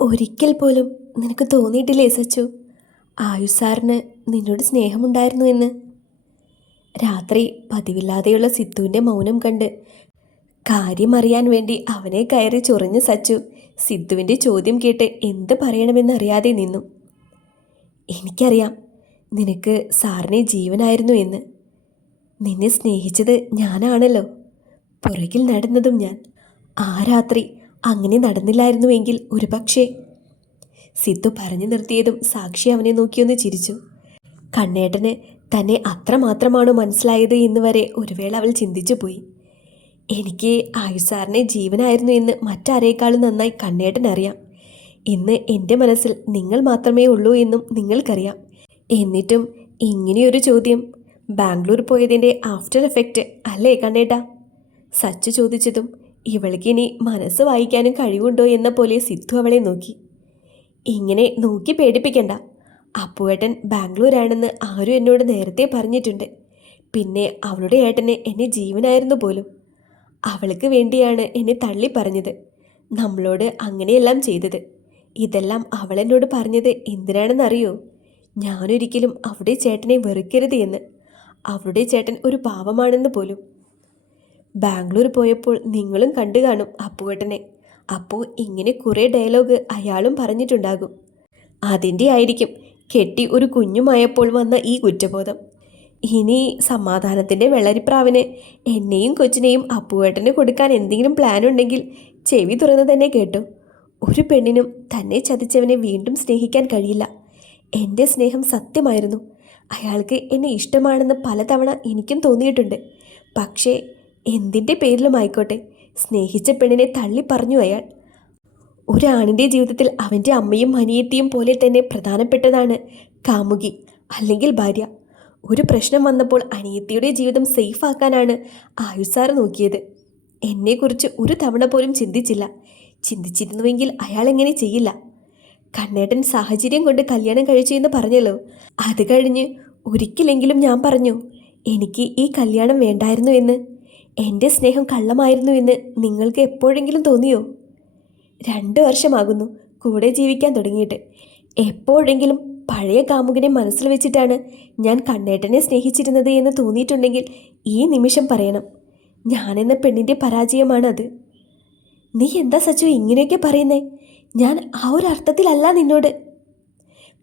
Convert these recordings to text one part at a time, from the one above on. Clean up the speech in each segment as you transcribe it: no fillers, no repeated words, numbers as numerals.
ഒരിക്കൽ പോലും നിനക്ക് തോന്നിയിട്ടില്ലേ സച്ചു, ആയുഷ് സാറിന് നിന്നോട് സ്നേഹമുണ്ടായിരുന്നു എന്ന്? രാത്രി പതിവില്ലാതെയുള്ള സിദ്ധുവിൻ്റെ മൗനം കണ്ട് കാര്യമറിയാൻ വേണ്ടി അവനെ കയറി ചൊറിഞ്ഞ് സച്ചു സിദ്ധുവിൻ്റെ ചോദ്യം കേട്ട് എന്ത് പറയണമെന്നറിയാതെ നിന്നു. എനിക്കറിയാം നിനക്ക് സാറിനെ ജീവനായിരുന്നു എന്ന്. നിന്നെ സ്നേഹിച്ചത് ഞാനാണല്ലോ, പുറകിൽ നടന്നതും ഞാൻ. ആ രാത്രി അങ്ങനെ നടന്നില്ലായിരുന്നുവെങ്കിൽ ഒരുപക്ഷേ. സിദ്ധു പറഞ്ഞു നിർത്തിയതും സാക്ഷി അവനെ നോക്കിയൊന്ന് ചിരിച്ചു. കണ്ണേട്ടന് തന്നെ അത്രമാത്രമാണോ മനസ്സിലായത് എന്ന് വരെ ഒരു വേള അവൾ ചിന്തിച്ചു പോയി. എനിക്ക് ആയുഷ് സാറിനെ ജീവനായിരുന്നു എന്ന് മറ്റാരേക്കാളും നന്നായി കണ്ണേട്ടനറിയാം. ഇന്ന് എൻ്റെ മനസ്സിൽ നിങ്ങൾ മാത്രമേ ഉള്ളൂ എന്നും നിങ്ങൾക്കറിയാം. എന്നിട്ടും ഇങ്ങനെയൊരു ചോദ്യം, ബാംഗ്ലൂർ പോയതിൻ്റെ ആഫ്റ്റർ എഫക്റ്റ് അല്ലേ കണ്ണേട്ടാ? സച്ചു ചോദിച്ചതും ഇവൾക്കിനി മനസ്സ് വായിക്കാനും കഴിവുണ്ടോ എന്ന പോലെ സിദ്ധു അവളെ നോക്കി. ഇങ്ങനെ നോക്കി പേടിപ്പിക്കണ്ട. അപ്പുവേട്ടൻ ബാംഗ്ലൂരാണെന്ന് ആരും എന്നോട് നേരത്തെ പറഞ്ഞിട്ടുണ്ട്. പിന്നെ അവളുടെ ഏട്ടന് എന്നെ ജീവനായിരുന്നു പോലും. അവൾക്ക് വേണ്ടിയാണ് എന്നെ തള്ളി പറഞ്ഞത്, നമ്മളോട് അങ്ങനെയെല്ലാം ചെയ്തത്. ഇതെല്ലാം അവളെന്നോട് പറഞ്ഞത് എന്തിനാണെന്നറിയോ? ഞാനൊരിക്കലും അവളുടെ ചേട്ടനെ വെറുക്കരുത് എന്ന്. അവളുടെ ചേട്ടൻ ഒരു പാവമാണെന്ന് പോലും. ബാംഗ്ലൂർ പോയപ്പോൾ നിങ്ങളും കണ്ടു കാണും അപ്പുവേട്ടനെ. അപ്പോൾ ഇങ്ങനെ കുറേ ഡയലോഗ് അയാളും പറഞ്ഞിട്ടുണ്ടാകും. അതിൻ്റെ ആയിരിക്കും കെട്ടി ഒരു കുഞ്ഞുമായപ്പോൾ വന്ന ഈ കുറ്റബോധം. ഇനി സമാധാനത്തിൻ്റെ വെള്ളരിപ്രാവിന് എന്നെയും കൊച്ചിനെയും അപ്പുവേട്ടന് കൊടുക്കാൻ എന്തെങ്കിലും പ്ലാൻ ഉണ്ടെങ്കിൽ ചെവി തുറന്ന് തന്നെ കേട്ടു. ഒരു പെണ്ണിനും തന്നെ ചതിച്ചവനെ വീണ്ടും സ്നേഹിക്കാൻ കഴിയില്ല. എൻ്റെ സ്നേഹം സത്യമായിരുന്നു. അയാൾക്ക് എന്നെ ഇഷ്ടമാണെന്ന് പലതവണ എനിക്കും തോന്നിയിട്ടുണ്ട്. പക്ഷേ എന്തിൻ്റെ പേരിലും ആയിക്കോട്ടെ, സ്നേഹിച്ച പെണ്ണിനെ തള്ളി പറഞ്ഞു അയാൾ. ഒരാണിൻ്റെ ജീവിതത്തിൽ അവൻ്റെ അമ്മയും അനിയത്തിയും പോലെ തന്നെ പ്രധാനപ്പെട്ടതാണ് കാമുകി അല്ലെങ്കിൽ ഭാര്യ. ഒരു പ്രശ്നം വന്നപ്പോൾ അനിയത്തിയുടെ ജീവിതം സേഫാക്കാനാണ് ആയുഷ് സാർ നോക്കിയത്. എന്നെക്കുറിച്ച് ഒരു തവണ പോലും ചിന്തിച്ചില്ല. ചിന്തിച്ചിരുന്നുവെങ്കിൽ അയാൾ എങ്ങനെ ചെയ്യില്ല? കണ്ണേട്ടൻ സാഹചര്യം കൊണ്ട് കല്യാണം കഴിച്ചു എന്ന് പറഞ്ഞല്ലോ. അത് കഴിഞ്ഞ് ഒരിക്കലെങ്കിലും ഞാൻ പറഞ്ഞു എനിക്ക് ഈ കല്യാണം വേണ്ടായിരുന്നു എന്ന്? എൻ്റെ സ്നേഹം കള്ളമായിരുന്നു എന്ന് നിങ്ങൾക്ക് എപ്പോഴെങ്കിലും തോന്നിയോ? 2 വർഷമാകുന്നു കൂടെ ജീവിക്കാൻ തുടങ്ങിയിട്ട്. എപ്പോഴെങ്കിലും പഴയ കാമുകനെ മനസ്സിൽ വെച്ചിട്ടാണ് ഞാൻ കണ്ണേട്ടനെ സ്നേഹിച്ചിരുന്നത് എന്ന് തോന്നിയിട്ടുണ്ടെങ്കിൽ ഈ നിമിഷം പറയണം. ഞാനെന്ന പെണ്ണിൻ്റെ പരാജയമാണ് അത്. നീ എന്താ സച്ചു ഇങ്ങനെയൊക്കെ പറയുന്നേ? ഞാൻ ആ ഒരു അർത്ഥത്തിലല്ല നിന്നോട്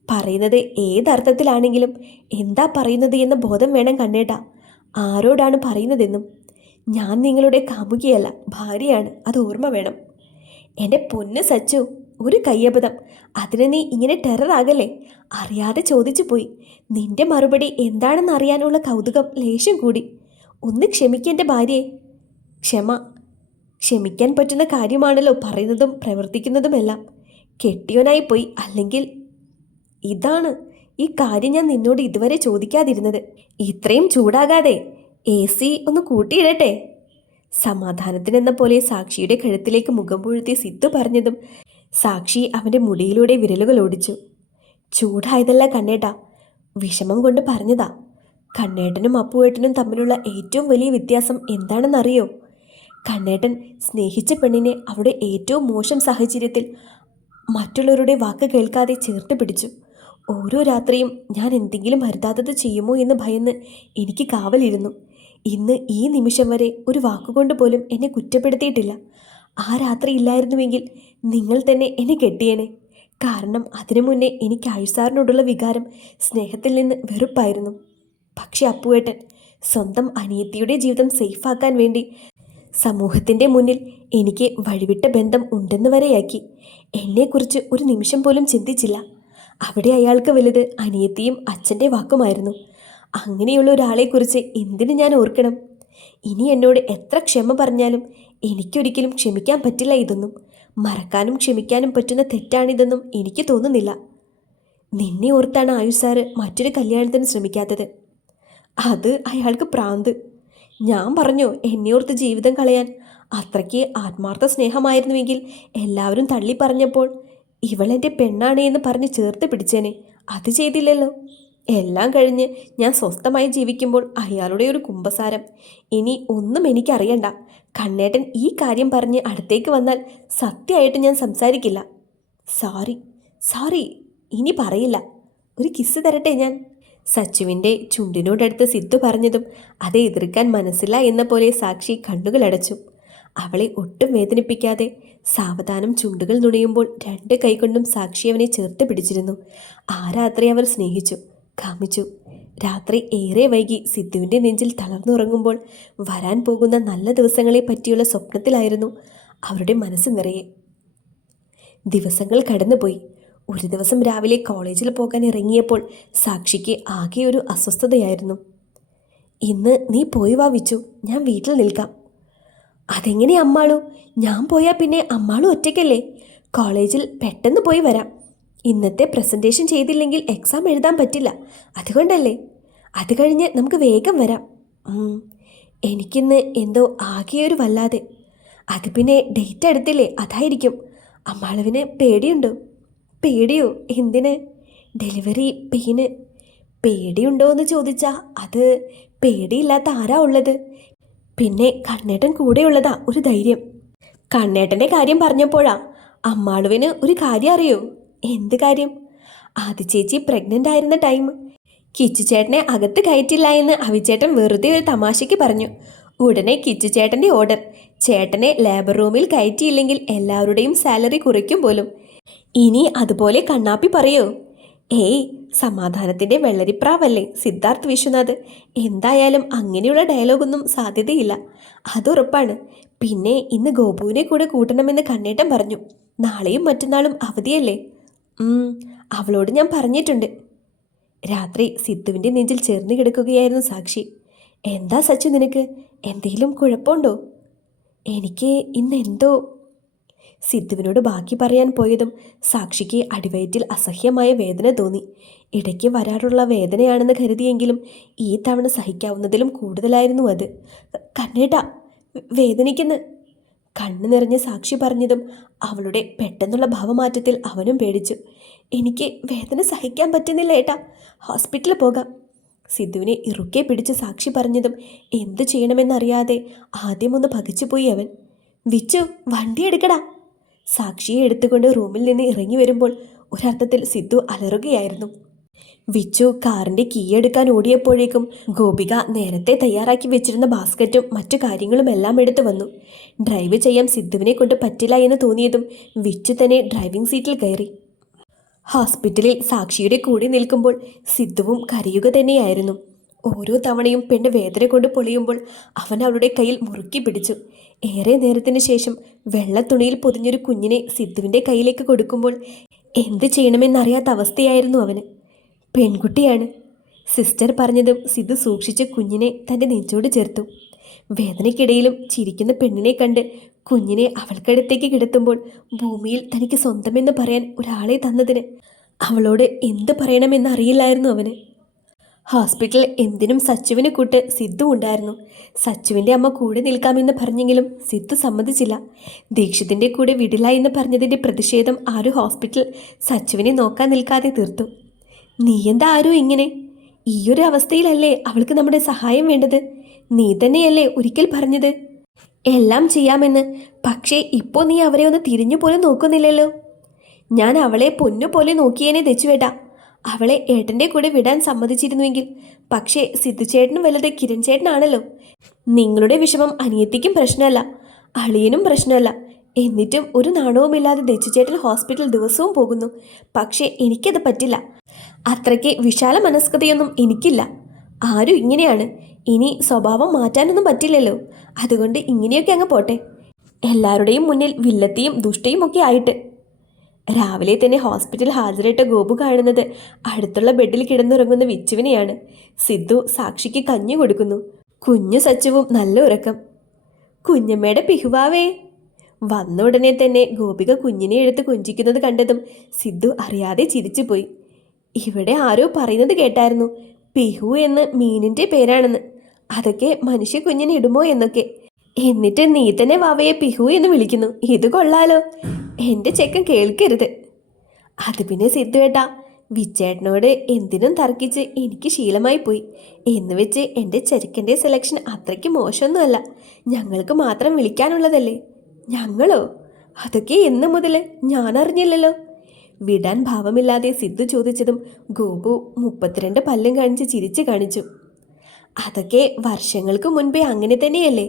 പറയുന്നത്. ഏതർത്ഥത്തിലാണെങ്കിലും എന്താ പറയുന്നത് എന്ന ബോധം വേണം കണ്ണേട്ടാ. ആരോടാണ് പറയുന്നതെന്നും. ഞാൻ നിങ്ങളുടെ കാമുകിയല്ല, ഭാര്യയാണ്, അത് ഓർമ്മ വേണം. എൻ്റെ പൊന്ന് സച്ചു, ഒരു കയ്യബദ്ധം. അതിന് നീ ഇങ്ങനെ ടെററാകല്ലേ. അറിയാതെ ചോദിച്ചു പോയി. നിന്റെ മറുപടി എന്താണെന്ന് അറിയാനുള്ള കൗതുകം ലേശം കൂടി. ഒന്ന് ക്ഷമിക്കേണ്ട ഭാര്യയെ. ക്ഷമിക്കാൻ പറ്റുന്ന കാര്യമാണല്ലോ പറയുന്നതും പ്രവർത്തിക്കുന്നതുമെല്ലാം. കെട്ടിയോനായി പോയി അല്ലെങ്കിൽ ഇതാണ് ഈ കാര്യം ഞാൻ നിന്നോട് ഇതുവരെ ചോദിക്കാതിരുന്നത്. ഇത്രയും ചൂടാകാതെ AC ഒന്ന് കൂട്ടിയിടട്ടെ? സമാധാനത്തിനെന്ന പോലെ സാക്ഷിയുടെ കഴുത്തിലേക്ക് മുഖം പൂഴ്ത്തി സിദ്ധു പറഞ്ഞതും സാക്ഷി അവൻ്റെ മുടിയിലൂടെ വിരലുകൾ ഓടിച്ചു. ചൂടായതല്ല കണ്ണേട്ടാ, വിഷമം കൊണ്ട് പറഞ്ഞതാ. കണ്ണേട്ടനും അപ്പുവേട്ടനും തമ്മിലുള്ള ഏറ്റവും വലിയ വ്യത്യാസം എന്താണെന്നറിയോ? കണ്ണേട്ടൻ സ്നേഹിച്ച പെണ്ണിനെ അവിടെ ഏറ്റവും മോശം സാഹചര്യത്തിൽ മറ്റുള്ളവരുടെ വാക്ക് കേൾക്കാതെ ചേർത്ത് പിടിച്ചു. ഓരോ രാത്രിയും ഞാൻ എന്തെങ്കിലും അരുതാത്തത് ചെയ്യുമോ എന്ന് ഭയന്ന് എനിക്ക് കാവലിരുന്നു. ഇന്ന് ഈ നിമിഷം വരെ ഒരു വാക്കുകൊണ്ട് പോലും എന്നെ കുറ്റപ്പെടുത്തിയിട്ടില്ല. ആ രാത്രി ഇല്ലായിരുന്നുവെങ്കിൽ നിങ്ങൾ തന്നെ എന്നെ കെട്ടിയേനെ. കാരണം അതിനു മുന്നേ എനിക്ക് ആയുഷ് സാറിനോടുള്ള വികാരം സ്നേഹത്തിൽ നിന്ന് വെറുപ്പായിരുന്നു. പക്ഷെ അപ്പുവേട്ടൻ സ്വന്തം അനിയത്തിയുടെ ജീവിതം സേഫാക്കാൻ വേണ്ടി സമൂഹത്തിൻ്റെ മുന്നിൽ എനിക്ക് വഴിവിട്ട ബന്ധം ഉണ്ടെന്ന് വരെയാക്കി. എന്നെക്കുറിച്ച് ഒരു നിമിഷം പോലും ചിന്തിച്ചില്ല. അവിടെ അയാൾക്ക് വലുത് അനിയത്തിയും അച്ഛൻ്റെ വാക്കുമായിരുന്നു. അങ്ങനെയുള്ള ഒരാളെക്കുറിച്ച് എന്തിനു ഞാൻ ഓർക്കണം? ഇനി എന്നോട് എത്ര ക്ഷമ പറഞ്ഞാലും എനിക്കൊരിക്കലും ക്ഷമിക്കാൻ പറ്റില്ല ഇതൊന്നും. മറക്കാനും ക്ഷമിക്കാനും പറ്റുന്ന തെറ്റാണിതെന്നും എനിക്ക് തോന്നുന്നില്ല. നിന്നെ ഓർത്താണ് ആയുഷ് സാറ് മറ്റൊരു കല്യാണത്തിന് ശ്രമിക്കാത്തത്. അത് അയാൾക്ക് പ്രാന്ത്. ഞാൻ പറഞ്ഞോ എന്നെ ഓർത്ത് ജീവിതം കളയാൻ? അത്രയ്ക്ക് ആത്മാർത്ഥ സ്നേഹമായിരുന്നുവെങ്കിൽ എല്ലാവരും തള്ളി പറഞ്ഞപ്പോൾ ഇവളെൻ്റെ പെണ്ണാണ് എന്ന് പറഞ്ഞ് ചേർത്ത് പിടിച്ചേനെ. അത് ചെയ്തില്ലല്ലോ. എല്ലാം കഴിഞ്ഞ് ഞാൻ സ്വസ്ഥമായി ജീവിക്കുമ്പോൾ അയാളുടെ ഒരു കുമ്പസാരം. ഇനി ഒന്നും എനിക്കറിയണ്ട. കണ്ണേട്ടൻ ഈ കാര്യം പറഞ്ഞ് അടുത്തേക്ക് വന്നാൽ സത്യമായിട്ട് ഞാൻ സംസാരിക്കില്ല. സോറി, സോറി, ഇനി പറയില്ല. ഒരു കിസ് തരട്ടെ ഞാൻ? സച്ചുവിൻ്റെ ചുണ്ടിനോടടുത്ത് സിദ്ധു പറഞ്ഞതും അത് എതിർക്കാൻ മനസ്സില്ല എന്ന പോലെ സാക്ഷി കണ്ണുകളടച്ചു. അവളെ ഒട്ടും വേദനിപ്പിക്കാതെ സാവധാനം ചുണ്ടുകൾ നുണയുമ്പോൾ രണ്ട് കൈകൊണ്ടും സാക്ഷി അവനെ ചേർത്ത് പിടിച്ചിരുന്നു. ആ രാത്രി അവർ സ്നേഹിച്ചു, കാമിച്ചു. രാത്രി ഏറെ വൈകി സിദ്ധുവിൻ്റെ നെഞ്ചിൽ തളർന്നുറങ്ങുമ്പോൾ വരാൻ പോകുന്ന നല്ല ദിവസങ്ങളെ പറ്റിയുള്ള സ്വപ്നത്തിലായിരുന്നു അവരുടെ മനസ്സ് നിറയെ. ദിവസങ്ങൾ കടന്നുപോയി. ഒരു ദിവസം രാവിലെ കോളേജിൽ പോകാൻ ഇറങ്ങിയപ്പോൾ സാക്ഷിക്ക് ആകെ ഒരു അസ്വസ്ഥതയായിരുന്നു. ഇന്ന് നീ പോയി വാവിച്ചു, ഞാൻ വീട്ടിൽ നിൽക്കാം. അതെങ്ങനെ അമ്മാളു? ഞാൻ പോയാൽ പിന്നെ അമ്മാളും ഒറ്റയ്ക്കല്ലേ? കോളേജിൽ പെട്ടെന്ന് പോയി വരാം. ഇന്നത്തെ പ്രസൻറ്റേഷൻ ചെയ്തില്ലെങ്കിൽ എക്സാം എഴുതാൻ പറ്റില്ല, അതുകൊണ്ടല്ലേ. അത് കഴിഞ്ഞ് നമുക്ക് വേഗം വരാം. എനിക്കിന്ന് എന്തോ ആകെയൊരു വല്ലാതെ. അത് പിന്നെ ഡേറ്റ് എടുത്തില്ലേ, അതായിരിക്കും. അമ്മാളവിന് പേടിയുണ്ടോ? പേടിയോ? എന്തിന്? Delivery pain. പേടിയുണ്ടോ എന്ന് ചോദിച്ചാൽ അത് പേടിയില്ലാത്ത ആരാ ഉള്ളത്? പിന്നെ കണ്ണേട്ടൻ കൂടെയുള്ളതാ ഒരു ധൈര്യം. കണ്ണേട്ടൻ്റെ കാര്യം പറഞ്ഞപ്പോഴാ അമ്മാളുവിന് ഒരു കാര്യം അറിയോ? എന്ത് കാര്യം? ആദിച്ചേച്ചി പ്രഗ്നൻ്റ് ആയിരുന്ന ടൈം കിച്ചുചേട്ടനെ അകത്ത് കയറ്റില്ല എന്ന് അവിച്ചേട്ടൻ വെറുതെ ഒരു തമാശയ്ക്ക് പറഞ്ഞു. ഉടനെ കിച്ചുചേട്ടൻ്റെ ഓർഡർ, ചേട്ടനെ ലേബർ റൂമിൽ കയറ്റിയില്ലെങ്കിൽ എല്ലാവരുടെയും സാലറി കുറയ്ക്കും പോലും. ഇനി അതുപോലെ കണ്ണാപ്പി പറയോ? ഏയ്, സമാധാനത്തിൻ്റെ വെള്ളരിപ്രാവല്ലേ സിദ്ധാർത്ഥ് വിശ്വനാഥ്. എന്തായാലും അങ്ങനെയുള്ള ഡയലോഗൊന്നും സാധ്യതയില്ല, അതുറപ്പാണ്. പിന്നെ ഇന്ന് ഗോപുവിനെ കൂടെ കൂട്ടണമെന്ന് കണ്ണേട്ടൻ പറഞ്ഞു. നാളെയും മറ്റന്നാളും അവധിയല്ലേ? അവളോട് ഞാൻ പറഞ്ഞിട്ടുണ്ട്. രാത്രി സിദ്ധുവിൻ്റെ നെഞ്ചിൽ ചേർന്ന് കിടക്കുകയായിരുന്നു സാക്ഷി. എന്താ സച്ചു, നിനക്ക് എന്തെങ്കിലും കുഴപ്പമുണ്ടോ? എനിക്ക് ഇന്ന് എന്തോ. സിദ്ധുവിനോട് ബാക്കി പറയാൻ പോയതും സാക്ഷിക്ക് അടിവയറ്റിൽ അസഹ്യമായ വേദന തോന്നി. ഇടയ്ക്ക് വരാറുള്ള വേദനയാണെന്ന് കരുതിയെങ്കിലും ഈ തവണ സഹിക്കാവുന്നതിലും കൂടുതലായിരുന്നു അത്. കണ്ണേട്ടാ, വേദനിക്കുന്നു. കണ്ണു നിറഞ്ഞ് സാക്ഷി പറഞ്ഞതും അവളുടെ പെട്ടെന്നുള്ള ഭാവമാറ്റത്തിൽ അവനും പേടിച്ചു. എനിക്ക് വേദന സഹിക്കാൻ പറ്റുന്നില്ല ഏട്ടാ, ഹോസ്പിറ്റലിൽ പോകാം. സിദ്ധുവിനെ ഇറുക്കെ പിടിച്ച് സാക്ഷി പറഞ്ഞതും എന്തു ചെയ്യണമെന്നറിയാതെ ആദ്യമൊന്ന് പകച്ചുപോയി അവൻ. വിച്ചു, വണ്ടി എടുക്കടാ. സാക്ഷിയെ എടുത്തുകൊണ്ട് റൂമിൽ നിന്ന് ഇറങ്ങി വരുമ്പോൾ ഒരർത്ഥത്തിൽ സിദ്ധു അലറുകയായിരുന്നു. വിച്ചു കാറിൻ്റെ കീ എടുക്കാൻ ഓടിയപ്പോഴേക്കും ഗോപിക നേരത്തെ തയ്യാറാക്കി വെച്ചിരുന്ന ബാസ്ക്കറ്റും മറ്റു കാര്യങ്ങളും എല്ലാം എടുത്തു വന്നു. ഡ്രൈവ് ചെയ്യാൻ സിദ്ധുവിനെ കൊണ്ട് പറ്റില്ല എന്ന് തോന്നിയതും വിച്ചു തന്നെ ഡ്രൈവിംഗ് സീറ്റിൽ കയറി. ഹോസ്പിറ്റലിൽ സാക്ഷിയുടെ കൂടെ നിൽക്കുമ്പോൾ സിദ്ധുവും കരയുക തന്നെയായിരുന്നു. ഓരോ തവണയും പെണ്ണ് വേദന കൊണ്ട് പൊളിയുമ്പോൾ അവൻ അവളുടെ കയ്യിൽ മുറുക്കി പിടിച്ചു. ഏറെ നേരത്തിന് ശേഷം വെള്ളത്തുണിയിൽ പൊതിഞ്ഞൊരു കുഞ്ഞിനെ സിദ്ധുവിൻ്റെ കയ്യിലേക്ക് കൊടുക്കുമ്പോൾ എന്ത് ചെയ്യണമെന്നറിയാത്ത അവസ്ഥയായിരുന്നു അവന്. പെൺകുട്ടിയാണ്. സിസ്റ്റർ പറഞ്ഞതും സിദ്ധു സൂക്ഷിച്ച് കുഞ്ഞിനെ തൻ്റെ നെഞ്ചോട് ചേർത്തു. വേദനയ്ക്കിടയിലും ചിരിക്കുന്ന പെണ്ണിനെ കണ്ട് കുഞ്ഞിനെ അവൾക്കടുത്തേക്ക് കിടത്തുമ്പോൾ ഭൂമിയിൽ തനിക്ക് സ്വന്തമെന്ന് പറയാൻ ഒരാളെ തന്നതിന് അവളോട് എന്ത് പറയണമെന്നറിയില്ലായിരുന്നു അവന്. ഹോസ്പിറ്റലിൽ എന്തിനും സച്ചുവിന് കൂട്ട് സിദ്ധു ഉണ്ടായിരുന്നു. സച്ചുവിൻ്റെ അമ്മ കൂടെ നിൽക്കാമെന്ന് പറഞ്ഞെങ്കിലും സിദ്ധു സമ്മതിച്ചില്ല. ദീക്ഷിതിൻ്റെ കൂടെ വിടില്ല എന്ന് പറഞ്ഞതിൻ്റെ പ്രതിഷേധം ആരും ഹോസ്പിറ്റൽ സച്ചുവിനെ നോക്കാൻ നിൽക്കാതെ തീർത്തു. നീ എന്താ ആരും ഇങ്ങനെ? ഈയൊരു അവസ്ഥയിലല്ലേ അവൾക്ക് നമ്മുടെ സഹായം വേണ്ടത്? നീ തന്നെയല്ലേ ഒരിക്കൽ പറഞ്ഞത് എല്ലാം ചെയ്യാമെന്ന്. പക്ഷേ ഇപ്പോൾ നീ അവരെ ഒന്ന് തിരിഞ്ഞു പോലും നോക്കുന്നില്ലല്ലോ. ഞാൻ അവളെ പൊന്നുപോലെ നോക്കിയേനെ തെച്ചുവേട്ടാ. അവളെ ഏട്ടൻ്റെ കൂടെ വിടാൻ സമ്മതിച്ചിരുന്നുവെങ്കിൽ. പക്ഷേ സിദ്ധുചേട്ടനും വലുത് കിരൺ ചേട്ടനാണല്ലോ. നിങ്ങളുടെ വിഷമം അനിയത്തിക്കും പ്രശ്നമല്ല, അളിയനും പ്രശ്നമല്ല. എന്നിട്ടും ഒരു നാണവുമില്ലാതെ ദച്ചുചേട്ടൻ ഹോസ്പിറ്റൽ ദിവസവും പോകുന്നു. പക്ഷേ എനിക്കത് പറ്റില്ല. അത്രയ്ക്ക് വിശാല മനസ്കതയൊന്നും എനിക്കില്ല. ആരും ഇങ്ങനെയാണ്. ഇനി സ്വഭാവം മാറ്റാനൊന്നും പറ്റില്ലല്ലോ. അതുകൊണ്ട് ഇങ്ങനെയൊക്കെ അങ്ങ് പോട്ടെ, എല്ലാവരുടെയും മുന്നിൽ വില്ലത്തിയും ദുഷ്ടയും ഒക്കെ ആയിട്ട്. രാവിലെ തന്നെ ഹോസ്പിറ്റൽ ഹാജരായിട്ട ഗോപു കാണുന്നത് അടുത്തുള്ള ബെഡിൽ കിടന്നുറങ്ങുന്ന വിച്ചുവിനെയാണ്. സിദ്ധു സാക്ഷിക്ക് കഞ്ഞി കൊടുക്കുന്നു. കുഞ്ഞു സച്ചുവും നല്ല ഉറക്കം. കുഞ്ഞമ്മയുടെ പിഹുവാവേ. വന്ന ഉടനെ തന്നെ ഗോപിക കുഞ്ഞിനെ എടുത്ത് കൊഞ്ചിക്കുന്നത് കണ്ടതും സിദ്ധു അറിയാതെ ചിരിച്ചുപോയി. ഇവിടെ ആരോ പറയുന്നത് കേട്ടായിരുന്നു, പിഹു എന്ന് മീനിൻ്റെ പേരാണെന്ന്. അതൊക്കെ മനുഷ്യ കുഞ്ഞിനെ ഇടുമോ എന്നൊക്കെ. എന്നിട്ട് നീ തന്നെ വാവയെ പിഹു എന്ന് വിളിക്കുന്നു. ഇത് കൊള്ളാലോ. എൻ്റെ ചെക്കൻ കേൾക്കരുത്. അത് പിന്നെ സിദ്ധുവേട്ടാ, വിച്ചേട്ടനോട് എന്തിനും തർക്കിച്ച് എനിക്ക് ശീലമായി പോയി. എന്ന് വെച്ച് എൻ്റെ ചെറുക്കൻ്റെ സെലക്ഷൻ അത്രയ്ക്ക് മോശമൊന്നുമല്ല. ഞങ്ങൾക്ക് മാത്രം വിളിക്കാനുള്ളതല്ലേ. ഞങ്ങളോ? അതൊക്കെ എന്ന് മുതൽ ഞാൻ അറിഞ്ഞില്ലല്ലോ. വിടാൻ ഭാവമില്ലാതെ സിദ്ധു ചോദിച്ചതും ഗോപു 32 പല്ലും കാണിച്ച് ചിരിച്ചു കാണിച്ചു. അതൊക്കെ വർഷങ്ങൾക്ക് മുൻപേ അങ്ങനെ തന്നെയല്ലേ,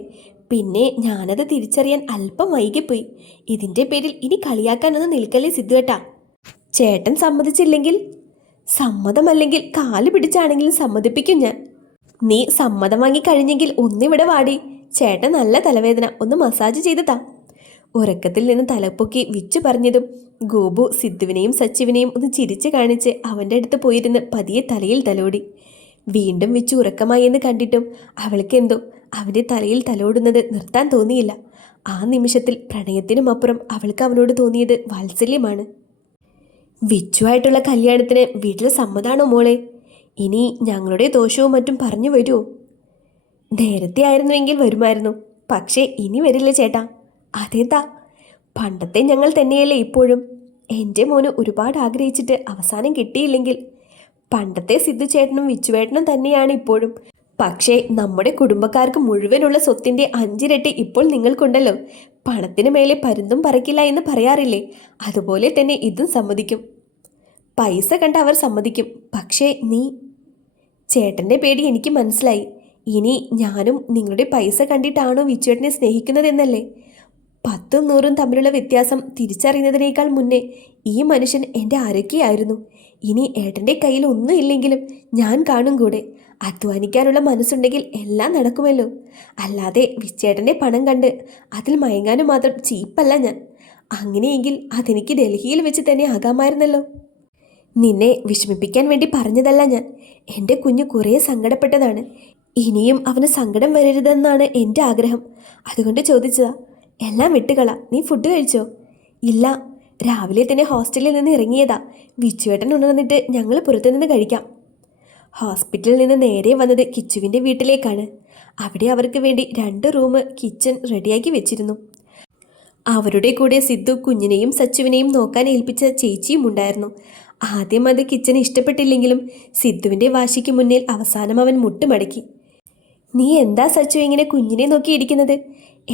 പിന്നെ ഞാനത് തിരിച്ചറിയാൻ അല്പം വൈകിപ്പോയി. ഇതിൻ്റെ പേരിൽ ഇനി കളിയാക്കാനൊന്നും നിൽക്കല്ലേ സിദ്ധുവേട്ടാ. ചേട്ടൻ സമ്മതിച്ചില്ലെങ്കിൽ? സമ്മതമല്ലെങ്കിൽ കാല് പിടിച്ചാണെങ്കിലും സമ്മതിപ്പിക്കും ഞാൻ. നീ സമ്മതം വാങ്ങി കഴിഞ്ഞെങ്കിൽ ഒന്നിവിടെ വാടി. ചേട്ടൻ നല്ല തലവേദന, ഒന്ന് മസാജ് ചെയ്ത് താ. ഉറക്കത്തിൽ നിന്ന് തലപ്പൊക്കി വിച്ചു പറഞ്ഞതും ഗോപു സിദ്ധുവിനെയും സച്ചിവിനെയും ഒന്ന് ചിരിച്ചു കാണിച്ച് അവൻ്റെ അടുത്ത് പോയിരുന്ന് പതിയെ തലയിൽ തലോടി. വീണ്ടും വിച്ചു ഉറക്കമായി എന്ന് കണ്ടിട്ടും അവൾക്കെന്തോ അവൻ്റെ തലയിൽ തലോടുന്നത് നിർത്താൻ തോന്നിയില്ല. ആ നിമിഷത്തിൽ പ്രണയത്തിനുമപ്പുറം അവൾക്ക് അവനോട് തോന്നിയത് വാത്സല്യമാണ്. വിച്ചുവായിട്ടുള്ള കല്യാണത്തിന് വീട്ടിൽ സമ്മതാണോ മോളെ? ഇനി ഞങ്ങളുടെ ദോഷവും മറ്റും പറഞ്ഞു വരുമോ? നേരത്തെ ആയിരുന്നുവെങ്കിൽ വരുമായിരുന്നു, പക്ഷേ ഇനി വരില്ല ചേട്ടാ. അതേതാ, പണ്ടത്തെ ഞങ്ങൾ തന്നെയല്ലേ ഇപ്പോഴും. എൻ്റെ മോന് ഒരുപാട് ആഗ്രഹിച്ചിട്ട് അവസാനം കിട്ടിയില്ലെങ്കിൽ പണ്ടത്തെ സിദ്ധു ചേട്ടനും വിച്ചുവേട്ടനും തന്നെയാണ് ഇപ്പോഴും. പക്ഷേ നമ്മുടെ കുടുംബക്കാർക്ക് മുഴുവനുള്ള സ്വത്തിൻ്റെ 5 ഇരട്ടി ഇപ്പോൾ നിങ്ങൾക്കുണ്ടല്ലോ. പണത്തിന് മേലെ പരുന്തും പറക്കില്ല എന്ന് പറയാറില്ലേ, അതുപോലെ തന്നെ ഇതും സമ്മതിക്കും. പൈസ കണ്ട അവർ സമ്മതിക്കും. പക്ഷേ നീ, ചേട്ടൻ്റെ പേടി എനിക്ക് മനസ്സിലായി. ഇനി ഞാനും നിങ്ങളുടെ പൈസ കണ്ടിട്ടാണോ വിച്ചുവേട്ടനെ സ്നേഹിക്കുന്നതെന്നല്ലേ? 10ഉം 100ഉം തമ്മിലുള്ള വ്യത്യാസം തിരിച്ചറിയുന്നതിനേക്കാൾ മുന്നേ ഈ മനുഷ്യൻ എൻ്റെ ആരൊക്കെയായിരുന്നു. ഇനി ഏട്ടൻ്റെ കയ്യിൽ ഒന്നും ഇല്ലെങ്കിലും ഞാൻ കാണും കൂടെ. അധ്വാനിക്കാനുള്ള മനസ്സുണ്ടെങ്കിൽ എല്ലാം നടക്കുമല്ലോ. അല്ലാതെ വിച്ചേട്ടൻ്റെ പണം കണ്ട് അതിൽ മയങ്ങാനും മാത്രം ചീപ്പല്ല ഞാൻ. അങ്ങനെയെങ്കിൽ അതെനിക്ക് ഡൽഹിയിൽ വെച്ച് തന്നെ ആകാമായിരുന്നല്ലോ. നിന്നെ വിഷമിപ്പിക്കാൻ വേണ്ടി പറഞ്ഞതല്ല ഞാൻ. എൻ്റെ കുഞ്ഞ് കുറേ സങ്കടപ്പെട്ടതാണ്. ഇനിയും അവന് സങ്കടം വരരുതെന്നാണ് എൻ്റെ ആഗ്രഹം. അതുകൊണ്ട് ചോദിച്ചതാ. എല്ലാം വിട്ടുകള. നീ ഫുഡ് കഴിച്ചോ? ഇല്ല, രാവിലെ തന്നെ ഹോസ്റ്റലിൽ നിന്ന് ഇറങ്ങിയതാ. വിച്ചുവേട്ടൻ ഉണർന്നിട്ട് ഞങ്ങൾ പുറത്തുനിന്ന് കഴിക്കാം. ഹോസ്പിറ്റലിൽ നിന്ന് നേരെ വന്നത് കിച്ചുവിൻ്റെ വീട്ടിലേക്കാണ്. അവിടെ അവർക്ക് വേണ്ടി 2 റൂം, കിച്ചൺ റെഡിയാക്കി വെച്ചിരുന്നു. അവരുടെ കൂടെ സിദ്ധു കുഞ്ഞിനെയും സച്ചുവിനെയും നോക്കാൻ ഏൽപ്പിച്ച ചേച്ചിയും ഉണ്ടായിരുന്നു. ആദ്യം അത് കിച്ചന് ഇഷ്ടപ്പെട്ടില്ലെങ്കിലും സിദ്ധുവിൻ്റെ വാശിക്ക് മുന്നിൽ അവസാനം അവൻ മുട്ടുമടക്കി. നീ എന്താ സച്ചു ഇങ്ങനെ കുഞ്ഞിനെ നോക്കിയിരിക്കുന്നത്?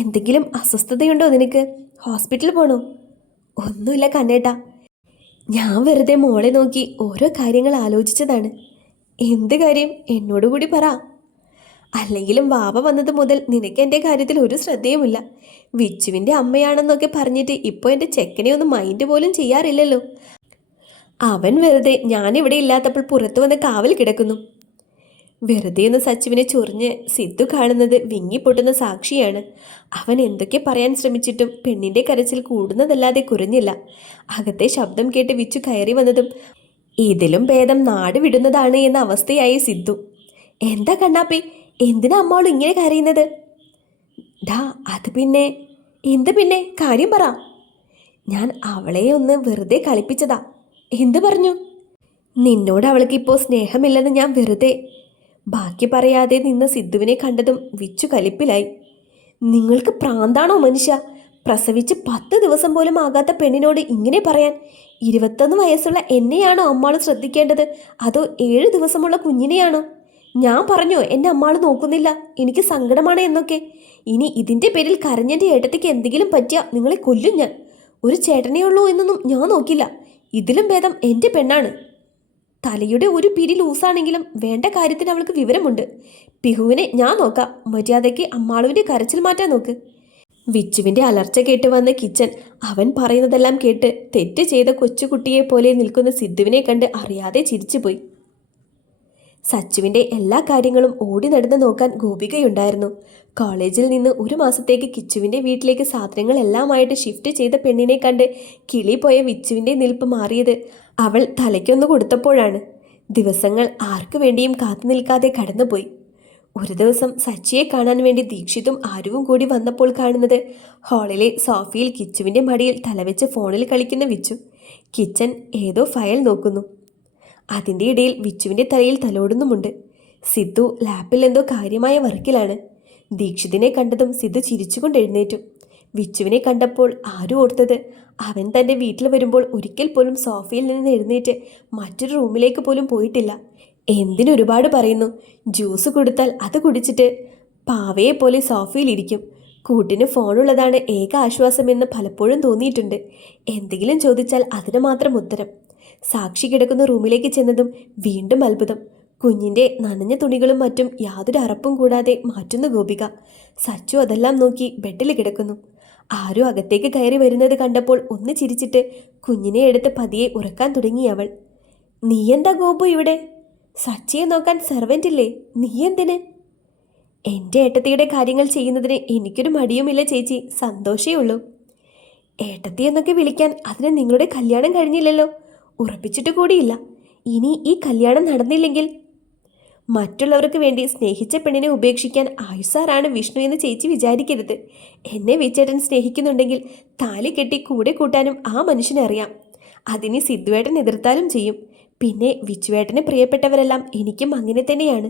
എന്തെങ്കിലും അസ്വസ്ഥതയുണ്ടോ നിനക്ക്? ഹോസ്പിറ്റലിൽ പോണോ? ഒന്നുമില്ല കണ്ണേട്ടാ, ഞാൻ വെറുതെ മോളെ നോക്കി ഓരോ കാര്യങ്ങൾ ആലോചിച്ചതാണ്. എന്ത് കാര്യം? എന്നോടുകൂടി പറ. അല്ലെങ്കിലും വാവ വന്നത് മുതൽ നിനക്ക് എൻ്റെ കാര്യത്തിൽ ഒരു ശ്രദ്ധയുമില്ല. വിച്ചുവിൻ്റെ അമ്മയാണെന്നൊക്കെ പറഞ്ഞിട്ട് ഇപ്പോൾ എൻ്റെ ചെക്കനെ ഒന്നും മൈൻഡ് പോലും ചെയ്യാറില്ലല്ലോ. അവൻ വെറുതെ ഞാനിവിടെ ഇല്ലാത്തപ്പോൾ പുറത്തു വന്ന് കാവൽ കിടക്കുന്നു. വെറുതെ ഒന്ന് സച്ചുവിനെ ചൊറിഞ്ഞ് സിദ്ധു കാണുന്നത് വിങ്ങിപ്പൊട്ടുന്ന സാക്ഷിയാണ്. അവൻ എന്തൊക്കെ പറയാൻ ശ്രമിച്ചിട്ടും പെണ്ണിൻ്റെ കരച്ചിൽ കൂടുന്നതല്ലാതെ കുറഞ്ഞില്ല. അകത്തെ ശബ്ദം കേട്ട് വിച്ചു കയറി വന്നതും ഇതിലും ഭേദം നാട് വിടുന്നതാണ് എന്ന അവസ്ഥയായി സിദ്ധു. എന്താ കണ്ണാപ്പി, എന്തിനാ അമ്മോൾ ഇങ്ങനെ കരയുന്നത്? ഡാ, അത് പിന്നെ. എന്ത് പിന്നെ? കാര്യം പറ. ഞാൻ അവളെ ഒന്ന് വെറുതെ കളിപ്പിച്ചതാ. എന്ത് പറഞ്ഞു? നിന്നോട് അവൾക്കിപ്പോൾ സ്നേഹമില്ലെന്ന് ഞാൻ വെറുതെ. ബാക്കി പറയാതെ നിന്ന് സിദ്ധുവിനെ കണ്ടതും വിച്ചു കലിപ്പിലായി. നിങ്ങൾക്ക് പ്രാന്താണോ മനുഷ്യ? പ്രസവിച്ച് 10 ദിവസം പോലും ആകാത്ത പെണ്ണിനോട് ഇങ്ങനെ പറയാൻ? 21 വയസ്സുള്ള എന്നെയാണോ അമ്മാള് ശ്രദ്ധിക്കേണ്ടത്, അതോ 7 ദിവസമുള്ള കുഞ്ഞിനെയാണോ? ഞാൻ പറഞ്ഞോ എൻ്റെ അമ്മാള് നോക്കുന്നില്ല, എനിക്ക് സങ്കടമാണ് എന്നൊക്കെ? ഇനി ഇതിൻ്റെ പേരിൽ കരഞ്ഞെൻ്റെ ഏട്ടത്തേക്ക് എന്തെങ്കിലും പറ്റിയാൽ നിങ്ങളെ കൊല്ലും ഞാൻ. ഒരു ചേട്ടനേ ഉള്ളൂ എന്നൊന്നും ഞാൻ നോക്കില്ല. ഇതിലും ഭേദം എൻ്റെ പെണ്ണാണ്. തലയുടെ ഒരു പിരി ലൂസാണെങ്കിലും വേണ്ട കാര്യത്തിന് അവൾക്ക് വിവരമുണ്ട്. പിഹുവിനെ ഞാൻ നോക്കാം. മര്യാദയ്ക്ക് അമ്മാളുവിൻ്റെ കരച്ചിൽ മാറ്റാൻ നോക്ക്. വിച്ചുവിൻ്റെ അലർച്ച കേട്ട് വന്ന കിച്ചൻ അവൻ പറയുന്നതെല്ലാം കേട്ട് തെറ്റ് ചെയ്ത കൊച്ചുകുട്ടിയെ പോലെ നിൽക്കുന്ന സിദ്ധുവിനെ കണ്ട് അറിയാതെ ചിരിച്ചുപോയി. സച്ചുവിൻ്റെ എല്ലാ കാര്യങ്ങളും ഓടി നടന്ന് നോക്കാൻ ഗോപികയുണ്ടായിരുന്നു. കോളേജിൽ നിന്ന് 1 മാസത്തേക്ക് കിച്ചുവിൻ്റെ വീട്ടിലേക്ക് സാധനങ്ങളെല്ലാമായിട്ട് ഷിഫ്റ്റ് ചെയ്ത പെണ്ണിനെ കണ്ട് കിളി പോയ വിച്ചുവിൻ്റെ നിൽപ്പ് മാറിയത് അവൾ തലയ്ക്കൊന്ന് കൊടുത്തപ്പോഴാണ്. ദിവസങ്ങൾ ആർക്കു വേണ്ടിയും കാത്തു നിൽക്കാതെ കടന്നുപോയി. ഒരു ദിവസം സച്ചിയെ കാണാൻ വേണ്ടി ദീക്ഷിതും ആരുവും കൂടി വന്നപ്പോൾ കാണുന്നത് ഹാളിലെ സോഫയിൽ കിച്ചുവിൻ്റെ മടിയിൽ തലവെച്ച് ഫോണിൽ കളിക്കുന്ന വിച്ചു. കിച്ചൻ ഏതോ ഫയൽ നോക്കുന്നു. അതിൻ്റെ ഇടയിൽ വിച്ചുവിൻ്റെ തലയിൽ തലോടുന്നുമുണ്ട്. സിദ്ധു ലാപ്പിൽ എന്തോ കാര്യമായ വർക്കിലാണ്. ദീക്ഷിതിനെ കണ്ടതും സിദ്ധു ചിരിച്ചുകൊണ്ട് എഴുന്നേറ്റു. വിച്ചുവിനെ കണ്ടപ്പോൾ ആരും ഓർത്തത് അവൻ തൻ്റെ വീട്ടിൽ വരുമ്പോൾ ഒരിക്കൽ പോലും സോഫയിൽ നിന്ന് എഴുന്നേറ്റ് മറ്റൊരു റൂമിലേക്ക് പോലും പോയിട്ടില്ല. എന്തിനൊരുപാട് പറയുന്നു. ജ്യൂസ് കൊടുത്താൽ അത് കുടിച്ചിട്ട് പാവയെ പോലെ സോഫയിലിരിക്കും. കൂട്ടിന് ഫോണുള്ളതാണ് ഏക ആശ്വാസമെന്ന് പലപ്പോഴും തോന്നിയിട്ടുണ്ട്. എന്തെങ്കിലും ചോദിച്ചാൽ അതിന് മാത്രം ഉത്തരം. സാക്ഷി കിടക്കുന്ന റൂമിലേക്ക് ചെന്നതും വീണ്ടും അത്ഭുതം. കുഞ്ഞിൻ്റെ നനഞ്ഞ തുണികളും മറ്റും യാതൊരു അറപ്പും കൂടാതെ മാറ്റുന്ന ഗോപിക. സച്ചു അതെല്ലാം നോക്കി ബെഡിൽ കിടക്കുന്നു. ആരോ അകത്തേക്ക് കയറി വരുന്നത് കണ്ടപ്പോൾ ഒന്ന് ചിരിച്ചിട്ട് കുഞ്ഞിനെ എടുത്ത് പതിയെ ഉറക്കാൻ തുടങ്ങി അവൾ. നീ എന്താ ഗോപു ഇവിടെ? സച്ചിയെ നോക്കാൻ സെർവൻ്റ് ഇല്ലേ? നീ എന്തിന്? എൻ്റെ ഏട്ടത്തിയുടെ കാര്യങ്ങൾ ചെയ്യുന്നതിന് എനിക്കൊരു മടിയുമില്ല ചേച്ചി, സന്തോഷമേ ഉള്ളൂ. ഏട്ടത്തി എന്നൊക്കെ വിളിക്കാൻ അതിന് നിങ്ങളുടെ കല്യാണം കഴിഞ്ഞില്ലല്ലോ, ഉറപ്പിച്ചിട്ട് കൂടിയില്ല. ഇനി ഈ കല്യാണം നടന്നില്ലെങ്കിൽ മറ്റുള്ളവർക്ക് വേണ്ടി സ്നേഹിച്ച പെണ്ണിനെ ഉപേക്ഷിക്കാൻ ആയുസാറാണ് വിഷ്ണു എന്ന് ചേച്ചി വിചാരിക്കരുത്. എന്നെ വിച്ചേട്ടൻ സ്നേഹിക്കുന്നുണ്ടെങ്കിൽ താലി കെട്ടി കൂടെ കൂട്ടാനും ആ മനുഷ്യനറിയാം. അതിന് സിദ്ധുവേട്ടൻ എതിർത്താലും ചെയ്യും. പിന്നെ വിച്ചുവേട്ടന് പ്രിയപ്പെട്ടവരെല്ലാം എനിക്കും അങ്ങനെ തന്നെയാണ്.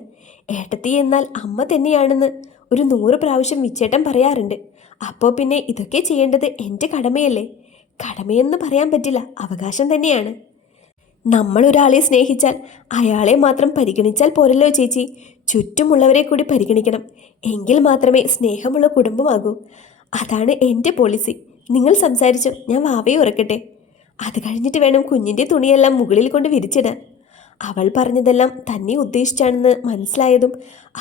ഏട്ടത്തി എന്നാൽ അമ്മ തന്നെയാണെന്ന് ഒരു 100 പ്രാവശ്യം വിച്ചേട്ടൻ പറയാറുണ്ട്. അപ്പോൾ പിന്നെ ഇതൊക്കെ ചെയ്യേണ്ടത് എൻ്റെ കടമയല്ലേ? കടമയെന്ന് പറയാൻ പറ്റില്ല, അവകാശം തന്നെയാണ്. നമ്മൾ ഒരാളെ സ്നേഹിച്ചാൽ അയാളെ മാത്രം പരിഗണിച്ചാൽ പോരല്ലോ ചേച്ചി, ചുറ്റുമുള്ളവരെ കൂടി പരിഗണിക്കണം. എങ്കിൽ മാത്രമേ സ്നേഹമുള്ള കുടുംബമാകൂ. അതാണ് എൻ്റെ പോളിസി. നിങ്ങൾ സംസാരിച്ചു, ഞാൻ വാവയെ ഉറക്കട്ടെ. അത് കഴിഞ്ഞിട്ട് വേണം കുഞ്ഞിൻ്റെ തുണിയെല്ലാം മുകളിൽ കൊണ്ട് വിരിച്ചിടാൻ. അവൾ പറഞ്ഞതെല്ലാം തന്നെ ഉദ്ദേശിച്ചാണെന്ന് മനസ്സിലായതും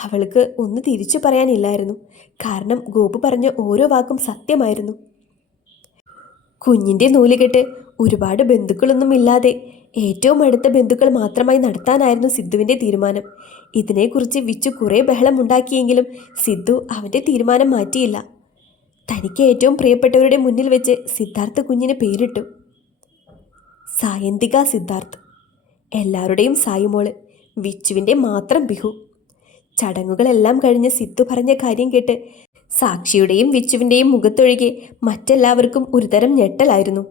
അവൾക്ക് ഒന്ന് തിരിച്ചു പറയാനില്ലായിരുന്നു. കാരണം ഗോപു പറഞ്ഞ ഓരോ വാക്കും സത്യമായിരുന്നു. കുഞ്ഞിൻ്റെ നൂലുകെട്ട് ഒരുപാട് ബന്ധുക്കളൊന്നും ഇല്ലാതെ ഏറ്റവും അടുത്ത ബന്ധുക്കൾ മാത്രമായി നടത്താനായിരുന്നു സിദ്ധുവിൻ്റെ തീരുമാനം. ഇതിനെക്കുറിച്ച് വിച്ചു കുറേ ബഹളമുണ്ടാക്കിയെങ്കിലും സിദ്ധു അവൻ്റെ തീരുമാനം മാറ്റിയില്ല. തനിക്ക് ഏറ്റവും പ്രിയപ്പെട്ടവരുടെ മുന്നിൽ വെച്ച് സിദ്ധാർത്ഥ് കുഞ്ഞിന് പേരിട്ടു. സായന്തിക സിദ്ധാർത്ഥ്. എല്ലാവരുടെയും സായുമോള്, വിച്ചുവിൻ്റെ മാത്രം ബിഹു. ചടങ്ങുകളെല്ലാം കഴിഞ്ഞ് സിദ്ധു പറഞ്ഞ കാര്യം കേട്ട് സാക്ഷിയുടെയും വിച്ചുവിൻ്റെയും മുഖത്തൊഴികെ മറ്റെല്ലാവർക്കും ഒരുതരം ഞെട്ടലായിരുന്നു.